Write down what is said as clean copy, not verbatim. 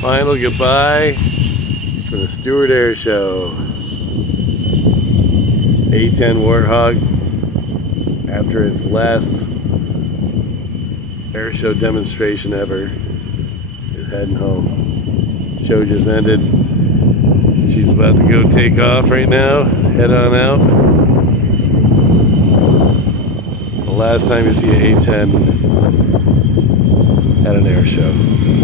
Final goodbye for the Stuart Airshow. A-10 Warthog, after its last airshow demonstration ever, is heading home. Show just ended. She's about to go take off right now. Head on out. It's the last time you see an A-10 at an airshow.